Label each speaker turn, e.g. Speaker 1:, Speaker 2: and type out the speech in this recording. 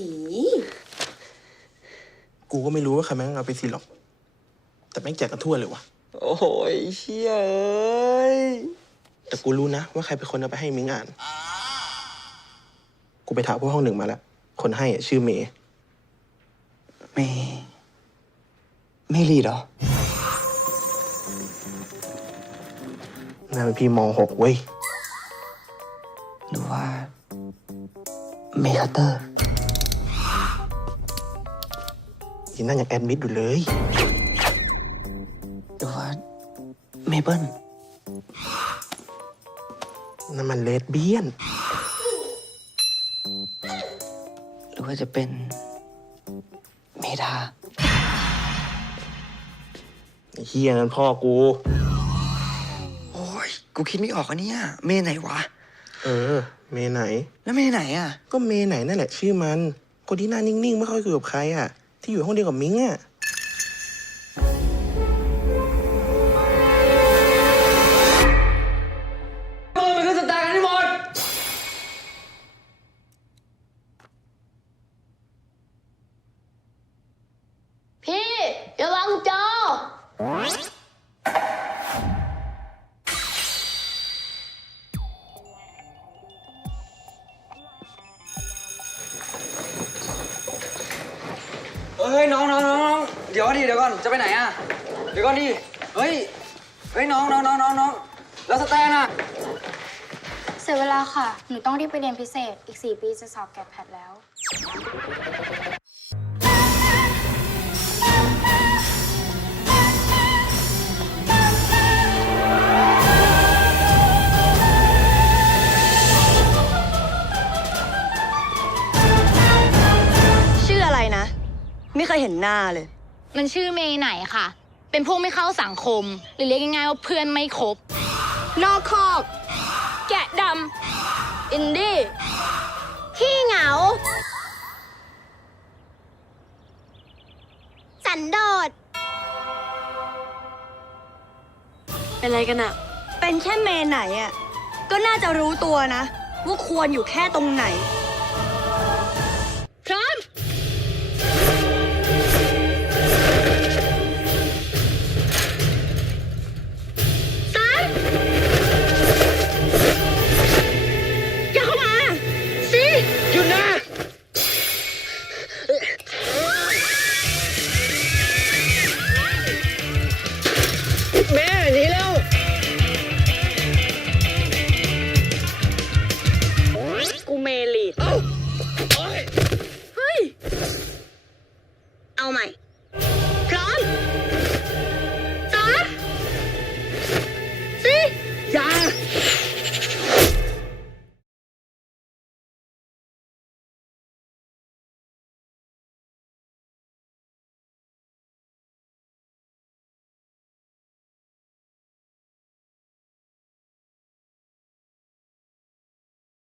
Speaker 1: อี
Speaker 2: กูก็ไม่รู้ว่าใครแม่งเอาไปซีหรอก แต่แม่งแจกกันทั่วเลยวะ
Speaker 3: โอ้โหยเชี่ยเอ้ย
Speaker 2: แต่กูรู้นะว่าใครเป็นคนเอาไปให้มิงอ่าน กูไปถามพวกห้องหนึ่งมาแล้ว คนให้อะชื่อเมย์
Speaker 3: เมย์เมลีดเหรอ
Speaker 2: นั่นเป็นพี่มหกเว้ย
Speaker 3: หรือว่า เมคัตเตอร์
Speaker 2: ยีนั่นยังแอดมิดอยู่เลย
Speaker 3: หรือว่าเมเปิล
Speaker 2: นั่นมันเลสเบี้ยน
Speaker 3: หรือว่าจะเป็นเมดา
Speaker 2: ไอ้เฮียนั่นพ่อกู
Speaker 3: โอ้ยกูคิดไม่ออกอะเนี่ย เมไหนวะ
Speaker 2: เออ เมย์ไหน
Speaker 3: แล้วเมไหนอะ
Speaker 2: ก็เมย์ไหนนั่นแหละชื่อมัน คนที่หน้านิ่งๆ ไม่ค่อยคุยกับใครอะ ที่อยู่ห้องเดียวกับมิ้งอะ
Speaker 3: เฮ้ยน้องน้องน้องน้องเดี๋ยวดิเดี๋ยวก่อนจะไปไหนอะเดี๋ยวก่อนดิเฮ้ยเฮ้ยน้องน้องน้องน้องน้องแล้วสแตนอะ
Speaker 4: เสียเวลาค่ะ หนูต้องรีบไปเรียนพิเศษ อีก 4 ปีจะสอบแกะแพดแล้ว
Speaker 5: เคยเห็นหน้าเลย
Speaker 6: มันชื่อเมย์ไหนค่ะ เป็นพวกไม่เข้าสังคม หรือเรียกง่ายๆว่าเพื่อนไม่ครบ
Speaker 5: นอกคอก
Speaker 6: แกะดำ
Speaker 5: อินดี้ ขี้เหงา สันโดษ เป็นอะไรกันอะเป็นแค่เมนไหนอะก็น่าจะรู้ตัวนะ ว่าควรอยู่แค่ตรงไหน সময়